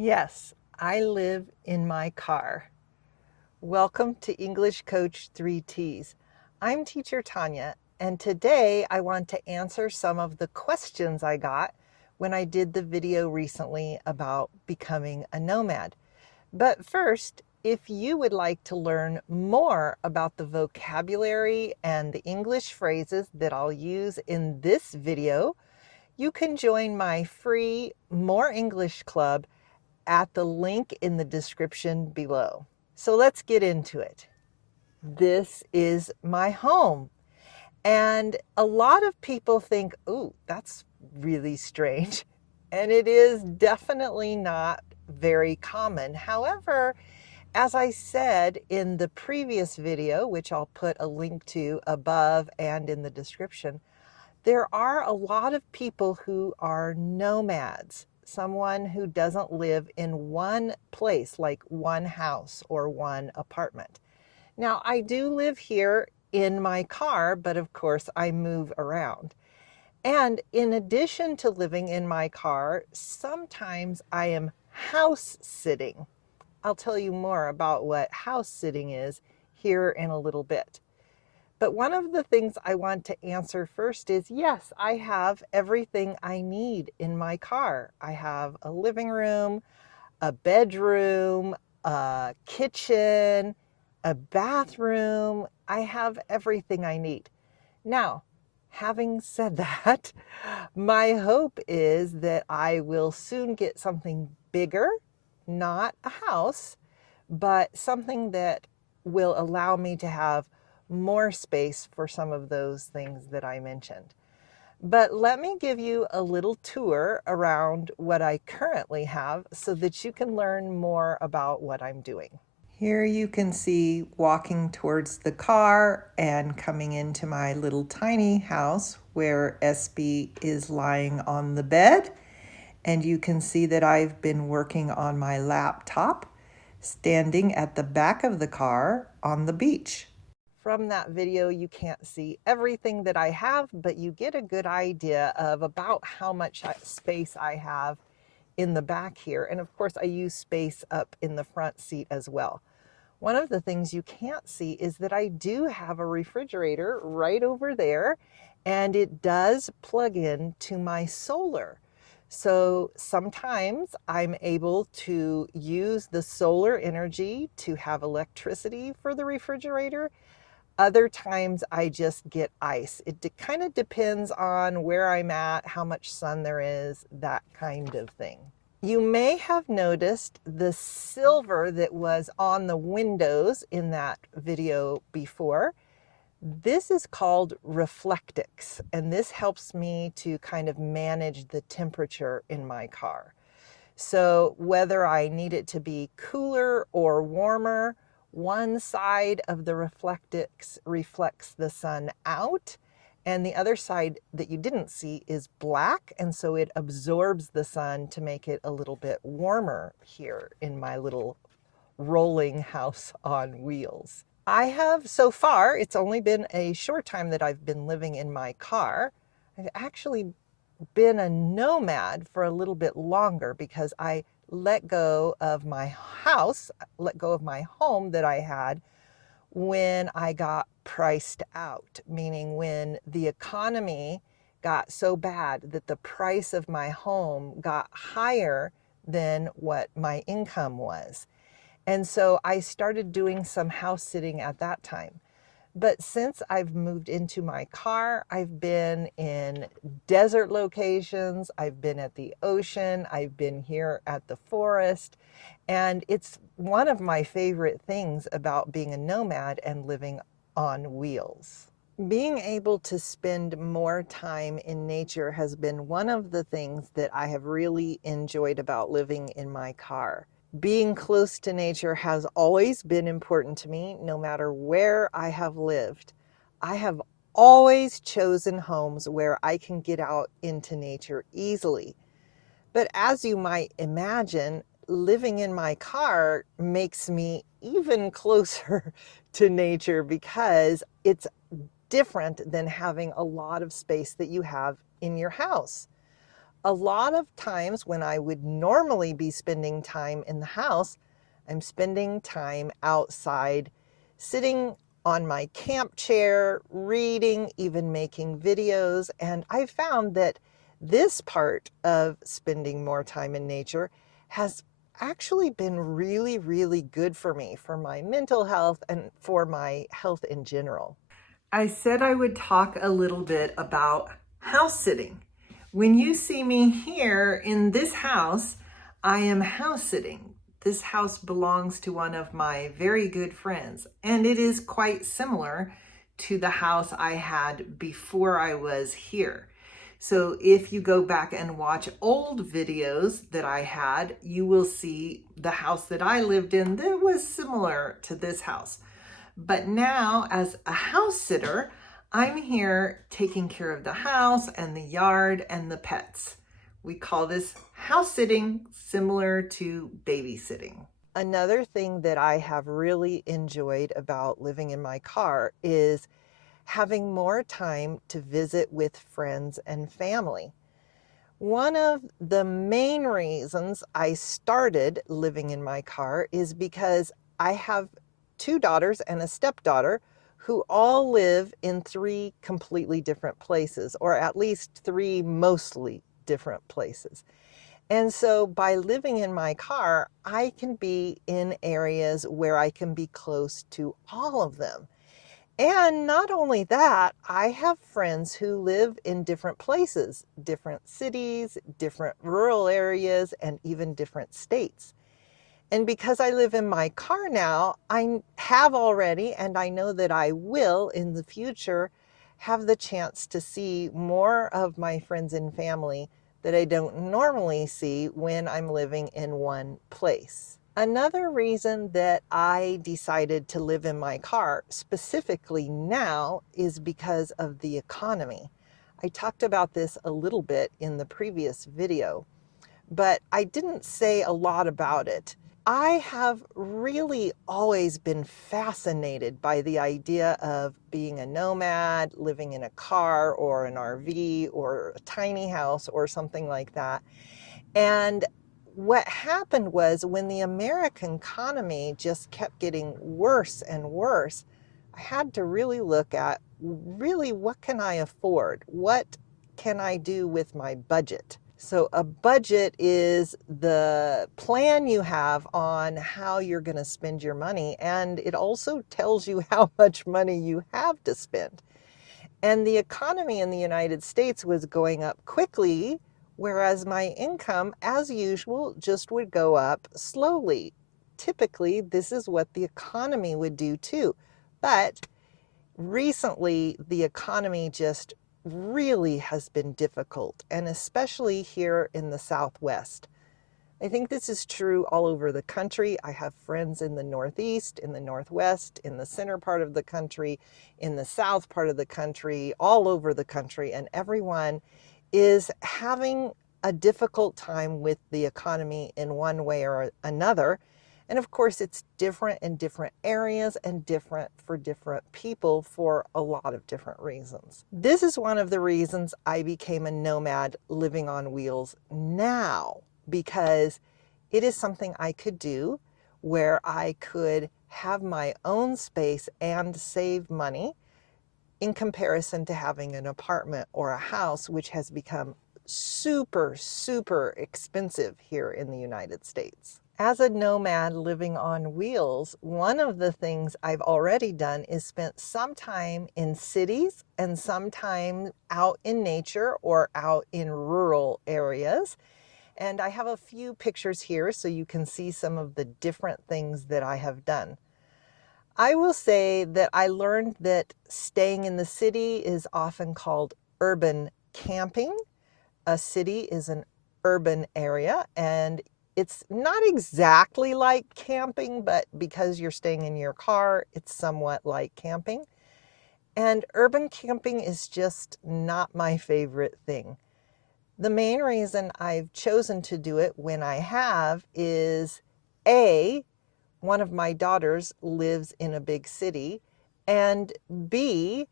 Yes, I live in my car. Welcome to English Coach 3Ts. I'm teacher Tanya, and today I want to answer some of the questions I got when I did the video recently about becoming a nomad. But first, if you would like to learn more about the vocabulary and the English phrases that I'll use in this video, you can join my free More English Club at the link in the description below. So let's get into it. This is my home. And a lot of people think, ooh, that's really strange. And it is definitely not very common. However, as I said in the previous video, which I'll put a link to above and in the description, there are a lot of people who are nomads, someone who doesn't live in one place, like one house or one apartment. Now, I do live here in my car, but of course I move around. And in addition to living in my car, sometimes I am house sitting. I'll tell you more about what house sitting is here in a little bit. But one of the things I want to answer first is, yes, I have everything I need in my car. I have a living room, a bedroom, a kitchen, a bathroom. I have everything I need. Now, having said that, my hope is that I will soon get something bigger, not a house, but something that will allow me to have more space for some of those things that I mentioned. But let me give you a little tour around what I currently have so that you can learn more about what I'm doing. Here you can see walking towards the car and coming into my little tiny house where SB is lying on the bed. And you can see that I've been working on my laptop standing at the back of the car on the beach. From that video, you can't see everything that I have, but you get a good idea of about how much space I have in the back here. And of course, I use space up in the front seat as well. One of the things you can't see is that I do have a refrigerator right over there, and it does plug in to my solar. So sometimes I'm able to use the solar energy to have electricity for the refrigerator. Other times I just get ice. It kind of depends on where I'm at, how much sun there is, that kind of thing. You may have noticed the silver that was on the windows in that video before. This is called Reflectix, and this helps me to kind of manage the temperature in my car. So whether I need it to be cooler or warmer, one side of the Reflectix reflects the sun out, and the other side that you didn't see is black, and so it absorbs the sun to make it a little bit warmer here in my little rolling house on wheels. I have, so far, it's only been a short time that I've been living in my car. I've actually been a nomad for a little bit longer because I let go of my house, let go of my home that I had when I got priced out, meaning when the economy got so bad that the price of my home got higher than what my income was. And so I started doing some house sitting at that time. But since I've moved into my car, I've been in desert locations, I've been at the ocean, I've been here at the forest, and it's one of my favorite things about being a nomad and living on wheels. Being able to spend more time in nature has been one of the things that I have really enjoyed about living in my car. Being close to nature has always been important to me, no matter where I have lived. I have always chosen homes where I can get out into nature easily. But as you might imagine, living in my car makes me even closer to nature because it's different than having a lot of space that you have in your house. a lot of times when I would normally be spending time in the house, I'm spending time outside, sitting on my camp chair, reading, even making videos. And I found that this part of spending more time in nature has actually been really, really good for me, for my mental health and for my health in general. I said I would talk a little bit about house sitting. When you see me here in this house, I am house sitting. This house belongs to one of my very good friends, and it is quite similar to the house I had before I was here. So if you go back and watch old videos that I had, you will see the house that I lived in that was similar to this house. But now, as a house sitter, I'm here taking care of the house and the yard and the pets. We call this house sitting, similar to babysitting. Another thing that I have really enjoyed about living in my car is having more time to visit with friends and family. One of the main reasons I started living in my car is because I have 2 daughters and a stepdaughter who all live in 3 completely different places, or at least 3 mostly different places. And so by living in my car, I can be in areas where I can be close to all of them. And not only that, I have friends who live in different places, different cities, different rural areas, and even different states. And because I live in my car now, I have already, and I know that I will in the future, have the chance to see more of my friends and family that I don't normally see when I'm living in one place. Another reason that I decided to live in my car, specifically now, is because of the economy. I talked about this a little bit in the previous video, but I didn't say a lot about it. I have really always been fascinated by the idea of being a nomad, living in a car or an RV or a tiny house or something like that. And what happened was when the American economy just kept getting worse and worse, I had to really look at really what can I afford? What can I do with my budget? So a budget is the plan you have on how you're going to spend your money, and it also tells you how much money you have to spend. And the economy in the United States was going up quickly, whereas my income, as usual, just would go up slowly. Typically, this is what the economy would do too. But recently, the economy just really has been difficult, and especially here in the Southwest. I think this is true all over the country. I have friends in the Northeast, in the Northwest, in the center part of the country, in the south part of the country, all over the country, and everyone is having a difficult time with the economy in one way or another. And of course, it's different in different areas and different for different people for a lot of different reasons. This is one of the reasons I became a nomad living on wheels now, because it is something I could do where I could have my own space and save money in comparison to having an apartment or a house, which has become super, super expensive here in the United States. As a nomad living on wheels, one of the things I've already done is spent some time in cities and some time out in nature or out in rural areas. And I have a few pictures here so you can see some of the different things that I have done. I will say that I learned that staying in the city is often called urban camping. A city is an urban area, and it's not exactly like camping, but because you're staying in your car, it's somewhat like camping. And urban camping is just not my favorite thing. The main reason I've chosen to do it when I have is A, one of my daughters lives in a big city, and B,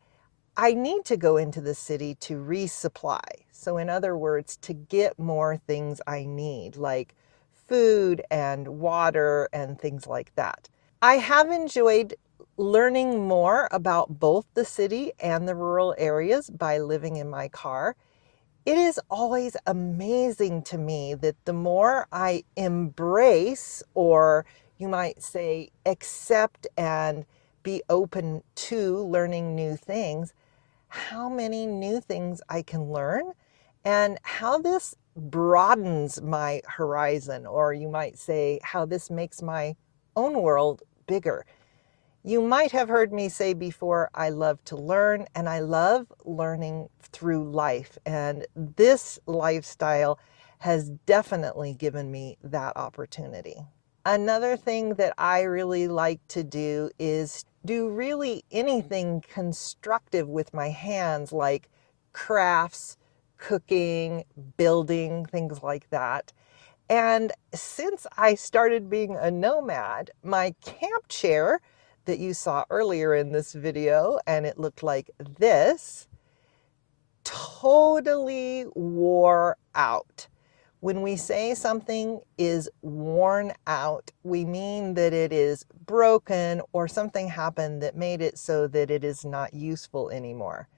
I need to go into the city to resupply. So in other words, to get more things I need, like food and water and things like that. I have enjoyed learning more about both the city and the rural areas by living in my car. It is always amazing to me that the more I embrace, or you might say accept and be open to learning new things, how many new things I can learn and how this broadens my horizon, or you might say how this makes my own world bigger. You might have heard me say before, I love to learn and I love learning through life. And this lifestyle has definitely given me that opportunity. Another thing that I really like to do is do really anything constructive with my hands, like crafts, cooking, building, things like that. And since I started being a nomad, my camp chair that you saw earlier in this video, and it looked like this, totally wore out. When we say something is worn out, we mean that it is broken or something happened that made it so that it is not useful anymore.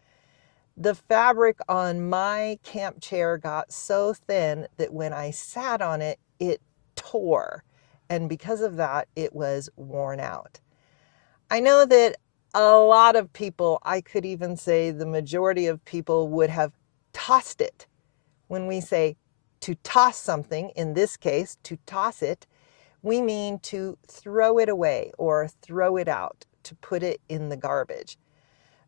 The fabric on my camp chair got so thin that when I sat on it, it tore. And because of that, it was worn out. I know that a lot of people, I could even say the majority of people, would have tossed it. When we say to toss something, in this case, to toss it, we mean to throw it away or throw it out, to put it in the garbage.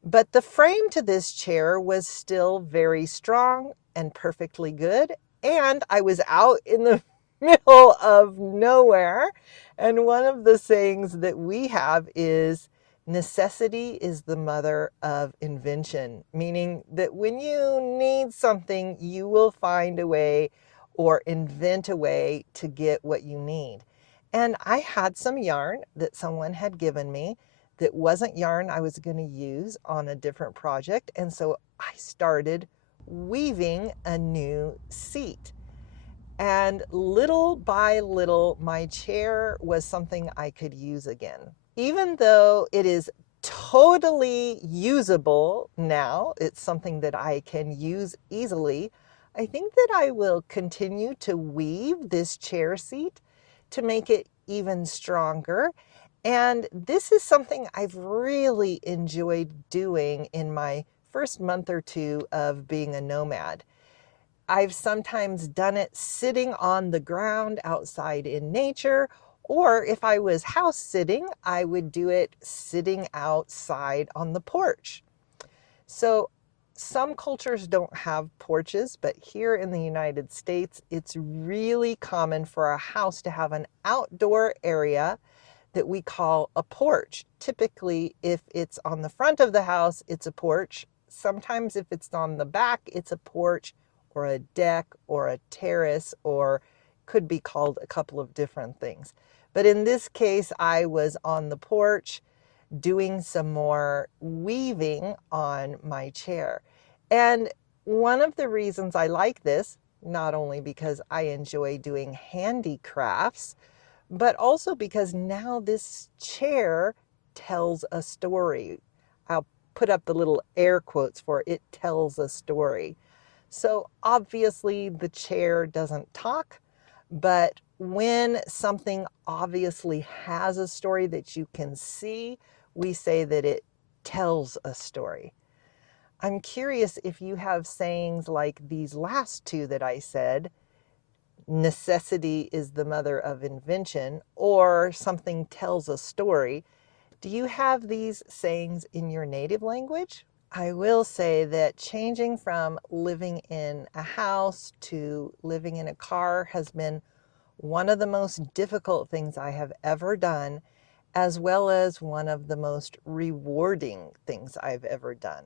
But the frame to this chair was still very strong and perfectly good. And I was out in the middle of nowhere. And one of the sayings that we have is, necessity is the mother of invention, meaning that when you need something, you will find a way or invent a way to get what you need. And I had some yarn that someone had given me that wasn't yarn I was going to use on a different project. And so I started weaving a new seat. And little by little, my chair was something I could use again. Even though it is totally usable now, it's something that I can use easily, I think that I will continue to weave this chair seat to make it even stronger. And this is something I've really enjoyed doing in my first month or two of being a nomad. I've sometimes done it sitting on the ground outside in nature, or if I was house sitting, I would do it sitting outside on the porch. So some cultures don't have porches, but here in the United States, it's really common for a house to have an outdoor area that we call a porch. Typically, if it's on the front of the house, it's a porch. Sometimes if it's on the back, it's a porch or a deck or a terrace, or could be called a couple of different things. But in this case, I was on the porch doing some more weaving on my chair. And one of the reasons I like this, not only because I enjoy doing handicrafts, but also because now this chair tells a story. I'll put up the little air quotes for it tells a story. So obviously the chair doesn't talk, but when something obviously has a story that you can see, we say that it tells a story. I'm curious if you have sayings like these last two that I said, necessity is the mother of invention, or something tells a story. Do you have these sayings in your native language? I will say that changing from living in a house to living in a car has been one of the most difficult things I have ever done, as well as one of the most rewarding things I've ever done.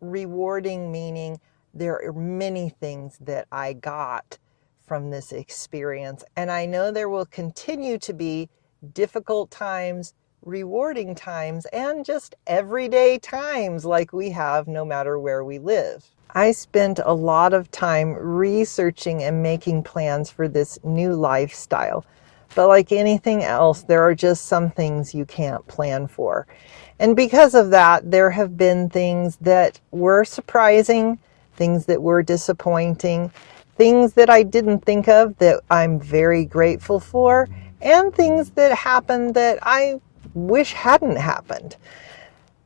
Rewarding meaning there are many things that I got from this experience, and I know there will continue to be difficult times, rewarding times, and just everyday times like we have no matter where we live. I spent a lot of time researching and making plans for this new lifestyle. But like anything else, there are just some things you can't plan for. And because of that, there have been things that were surprising, things that were disappointing, things that I didn't think of that I'm very grateful for, and things that happened that I wish hadn't happened.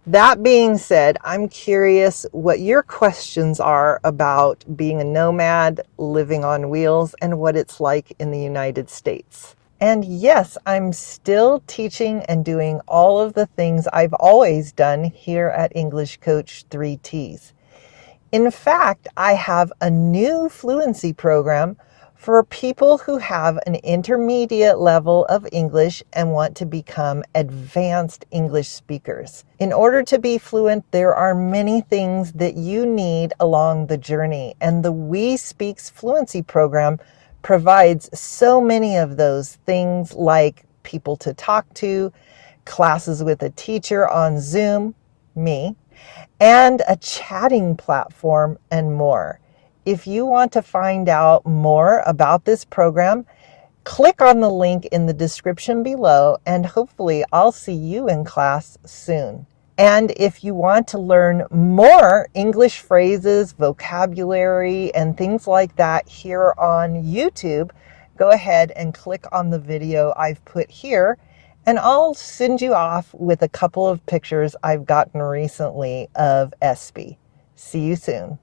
That being said, I'm curious what your questions are about being a nomad, living on wheels, and what it's like in the United States. And yes, I'm still teaching and doing all of the things I've always done here at English Coach 3Ts. In fact, I have a new fluency program for people who have an intermediate level of English and want to become advanced English speakers. In order to be fluent, there are many things that you need along the journey, and the We Speaks Fluency program provides so many of those things, like people to talk to, classes with a teacher on Zoom, me, and a chatting platform, and more. If you want to find out more about this program, click on the link in the description below, and hopefully I'll see you in class soon. And if you want to learn more English phrases, vocabulary, and things like that here on YouTube, go ahead and click on the video I've put here, and I'll send you off with a couple of pictures I've gotten recently of Espy. See you soon.